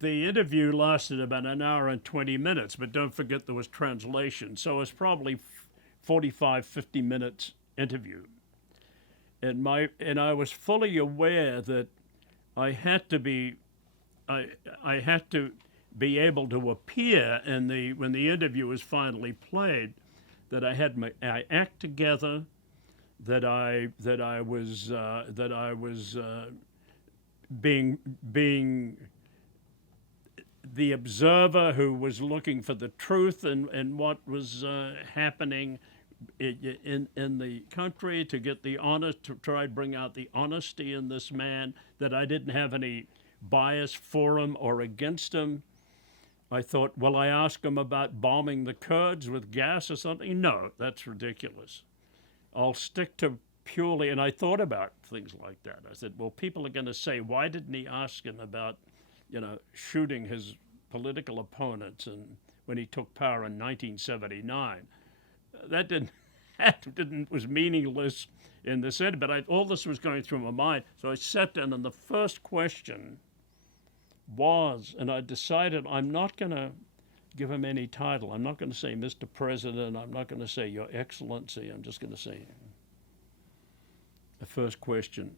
The interview lasted about an hour and 20 minutes, but don't forget there was translation. So it was probably 45, 50 minutes interview. And I was fully aware that I had to be I I had to be able to appear in the when the interview was finally played, that I had my act together, that I was being the observer who was looking for the truth and what was happening in the country, to get the honest, to try to bring out the honesty in this man, that I didn't have any bias for him or against him. I thought, will I ask him about bombing the Kurds with gas or something? No, that's ridiculous. I'll stick to purely, and I thought about things like that. I said, well, people are going to say, why didn't he ask him about, shooting his political opponents and when he took power in 1979? That didn't, that didn't was meaningless in this end. But all this was going through my mind. So I sat down, and the first question was, and I decided I'm not going to give him any title. I'm not going to say Mr. President. I'm not going to say Your Excellency. I'm just going to say the first question.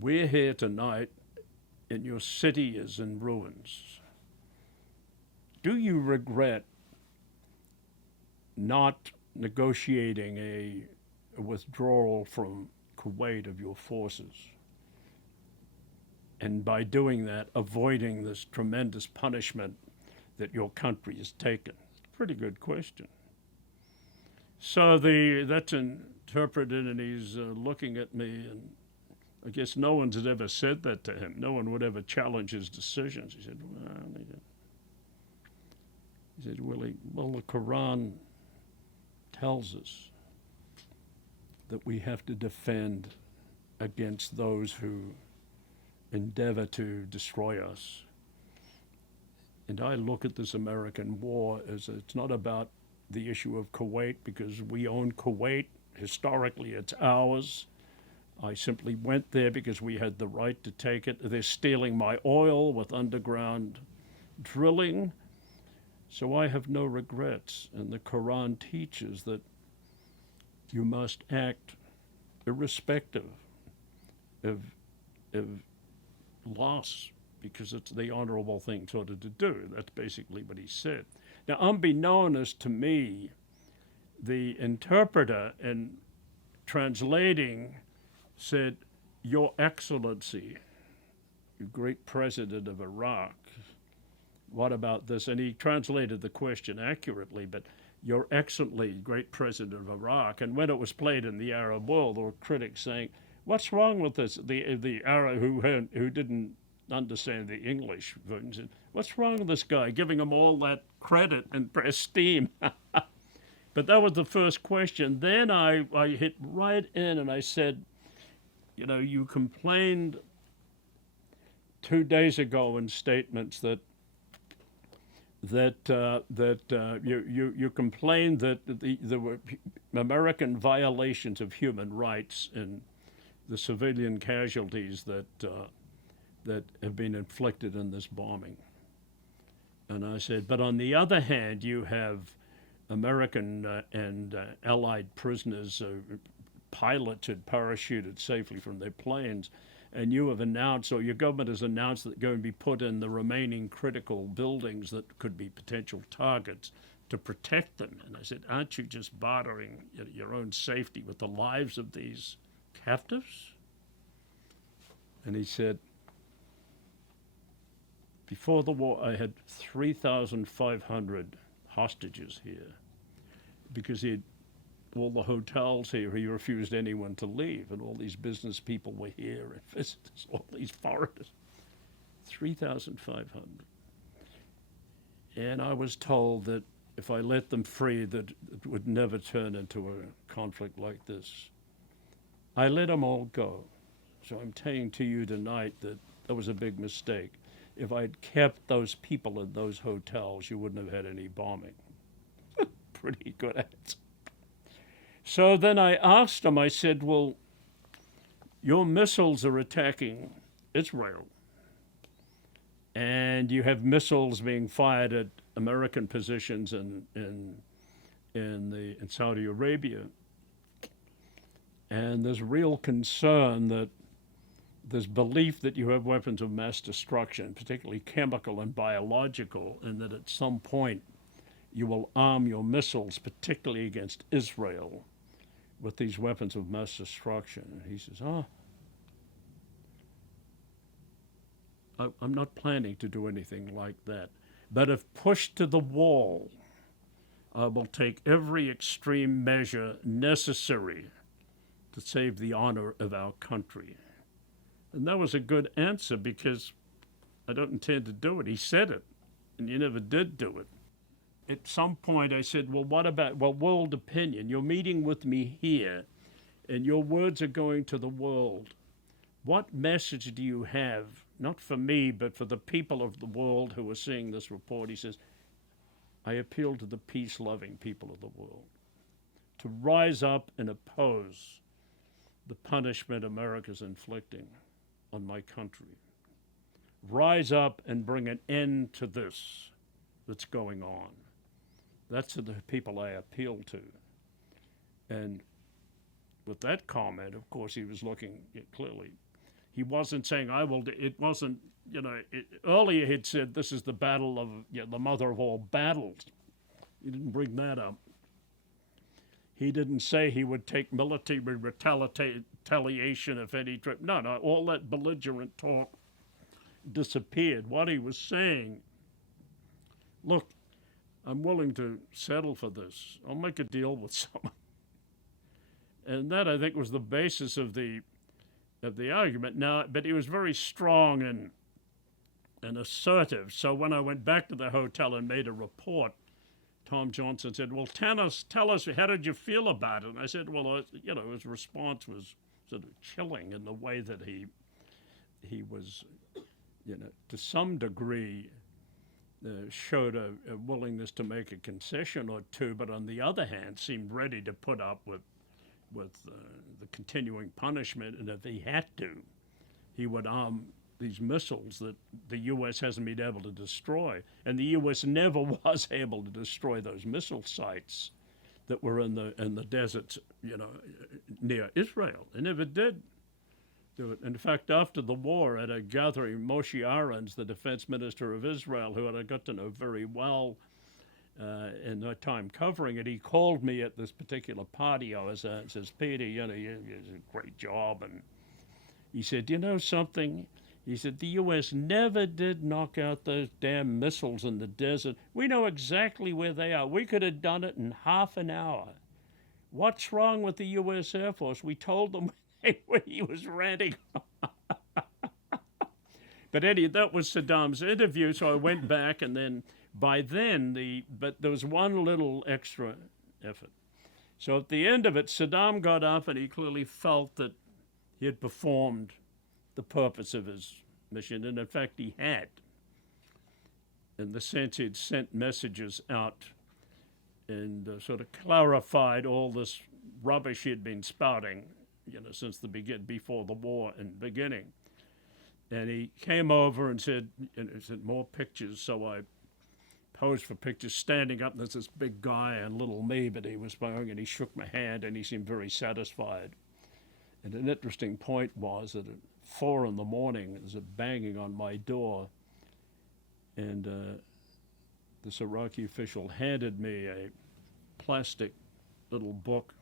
We're here tonight, and your city is in ruins. Do you regret not negotiating a withdrawal from Kuwait of your forces, and by doing that, avoiding this tremendous punishment that your country has taken? Pretty good question. So that's interpreted, and he's looking at me, and I guess no one's had ever said that to him. No one would ever challenge his decisions. He said, well, the Quran tells us that we have to defend against those who endeavor to destroy us. And I look at this American war as it's not about the issue of Kuwait, because we own Kuwait. Historically, it's ours. I simply went there because we had the right to take it. They're stealing my oil with underground drilling. So I have no regrets. And the Quran teaches that you must act irrespective of loss, because it's the honorable thing sort of to do. That's basically what he said. Now, unbeknownst to me, the interpreter, in translating, said, Your Excellency, you great president of Iraq, what about this? And he translated the question accurately, but Your Excellency, great president of Iraq. And when it was played in the Arab world, there were critics saying, what's wrong with this? The Arab who didn't understand the English version said, what's wrong with this guy, giving him all that credit and esteem? But that was the first question. Then I hit right in and I said, you complained 2 days ago in statements that you complained that there were American violations of human rights in the civilian casualties that have been inflicted in this bombing. And I said, but on the other hand, you have American and Allied prisoners, piloted, parachuted safely from their planes, and you have announced, or your government has announced, that they're going to be put in the remaining critical buildings that could be potential targets to protect them. And I said, aren't you just bartering your own safety with the lives of these captives? And he said, before the war, I had 3,500 hostages here, because he had all the hotels here, he refused anyone to leave, and all these business people were here, and visitors, all these foreigners. 3,500. And I was told that if I let them free, that it would never turn into a conflict like this. I let them all go. So I'm saying to you tonight that was a big mistake. If I'd kept those people in those hotels, you wouldn't have had any bombing. Pretty good answer. So then I asked him, I said, well, your missiles are attacking Israel. and you have missiles being fired at American positions in Saudi Arabia, and there's real concern that there's belief that you have weapons of mass destruction, particularly chemical and biological, and that at some point you will arm your missiles, particularly against Israel, with these weapons of mass destruction. And he says, I'm not planning to do anything like that. But if pushed to the wall, I will take every extreme measure necessary to save the honor of our country. And that was a good answer, because I don't intend to do it. He said it, and you never did do it. At some point I said, well, what about, world opinion? You're meeting with me here, and your words are going to the world. What message do you have, not for me, but for the people of the world who are seeing this report? He says, I appeal to the peace-loving people of the world to rise up and oppose the punishment America's inflicting on my country. Rise up and bring an end to this that's going on. That's the people I appeal to. And with that comment, of course, he was looking clearly. He wasn't saying, I will, it wasn't, earlier he'd said, this is the battle of, the mother of all battles. He didn't bring that up. He didn't say he would take military retaliation if any trip. No, all that belligerent talk disappeared. What he was saying, look, I'm willing to settle for this. I'll make a deal with someone. And that, I think, was the basis of the argument. Now, but he was very strong and assertive. So when I went back to the hotel and made a report, Tom Johnson said, well, tell us, how did you feel about it? And I said, well, his response was sort of chilling in the way that he was, to some degree, showed a willingness to make a concession or two, but on the other hand, seemed ready to put up with the continuing punishment, and if he had to, he would arm these missiles that the U.S. hasn't been able to destroy. And the U.S. never was able to destroy those missile sites that were in the deserts, near Israel. They never did do it. In fact, after the war, at a gathering, Moshe Ahrens, the defense minister of Israel, who I got to know very well in that time covering it, he called me at this particular party I was at and says, Peter, you did a great job. And he said, you know something? He said, the U.S. never did knock out those damn missiles in the desert. We know exactly where they are. We could have done it in half an hour. What's wrong with the U.S. Air Force? We told them when he was ranting. But anyway, that was Saddam's interview, so I went back, and then by then, but there was one little extra effort. So at the end of it, Saddam got up, and he clearly felt that he had performed the purpose of his mission, and in fact he had, in the sense he'd sent messages out and sort of clarified all this rubbish he'd been spouting, since before the war and beginning. And he came over and said more pictures, so I posed for pictures standing up, and there's this big guy and little me, but he was going, and he shook my hand, and he seemed very satisfied. And an interesting point was that at 4 in the morning, there's a banging on my door, and this Iraqi official handed me a plastic little book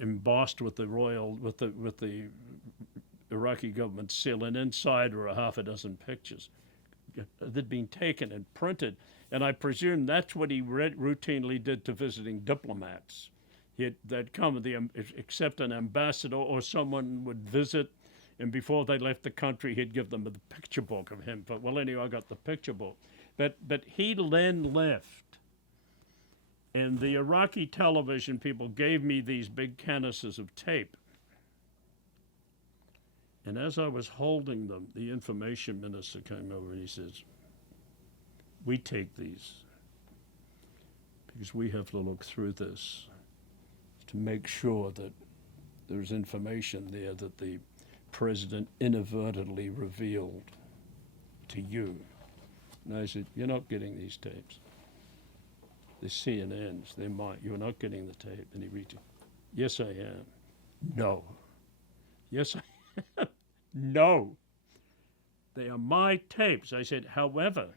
embossed with the Iraqi government seal, and inside were a half a dozen pictures that had been taken and printed. And I presume that's what he routinely did to visiting diplomats. They'd come, except an ambassador or someone would visit, and before they left the country, he'd give them the picture book of him. But well, anyway, I got the picture book. But he then left, and the Iraqi television people gave me these big canisters of tape. And as I was holding them, the information minister came over and he says, we take these because we have to look through this to make sure that there's information there that the president inadvertently revealed. to you. And I said, you're not getting these tapes. The CNNs, they're mine. You're not getting the tape. And he reached it. Yes, I am. No. Yes, I am. No. They are my tapes. I said, however,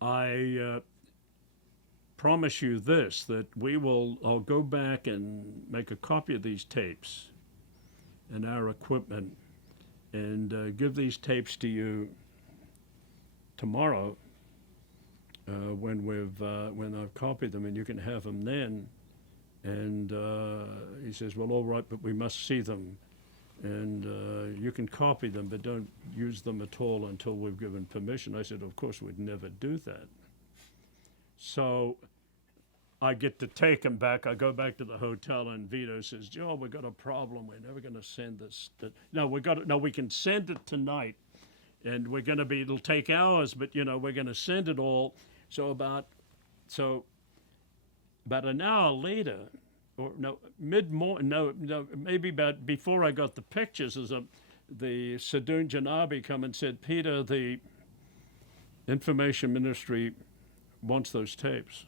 I promise you this, that I'll go back and make a copy of these tapes and our equipment and give these tapes to you tomorrow when I've copied them, and you can have them then. And he says, well, all right, but we must see them. And you can copy them, but don't use them at all until we've given permission. I said, of course, we'd never do that. So I get to take them back. I go back to the hotel, and Vito says, Joe, we've got a problem. We're never going to send this. No, we can send it tonight. And it'll take hours, but, we're going to send it all. So about an hour later, or no, mid-morning, no, maybe about before I got the pictures, the Saddam Janabi come and said, Peter, the information ministry wants those tapes.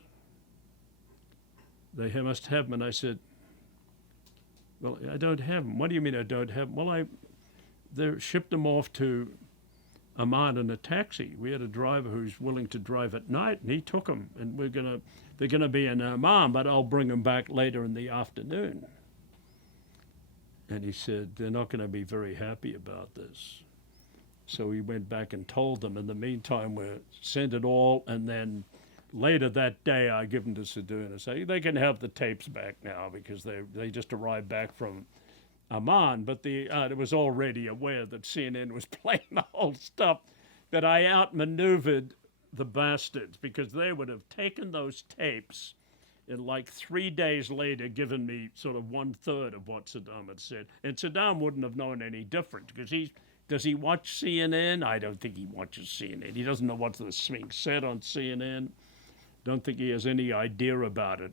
They must have them. And I said, well, I don't have them. What do you mean I don't have them? Well, they shipped them off to Amman in a taxi. We had a driver who's willing to drive at night, and he took them. And they're gonna be in Amman, but I'll bring them back later in the afternoon. And he said, they're not gonna be very happy about this. So he went back and told them. In the meantime, we'll send it all, and then later that day, I give them to Saddam and say, they can have the tapes back now because they just arrived back from Amman, but it was already aware that CNN was playing the whole stuff, that I outmaneuvered the bastards, because they would have taken those tapes and like 3 days later given me sort of 1/3 of what Saddam had said. And Saddam wouldn't have known any different, because does he watch CNN? I don't think he watches CNN. He doesn't know what's being said on CNN. Don't think he has any idea about it.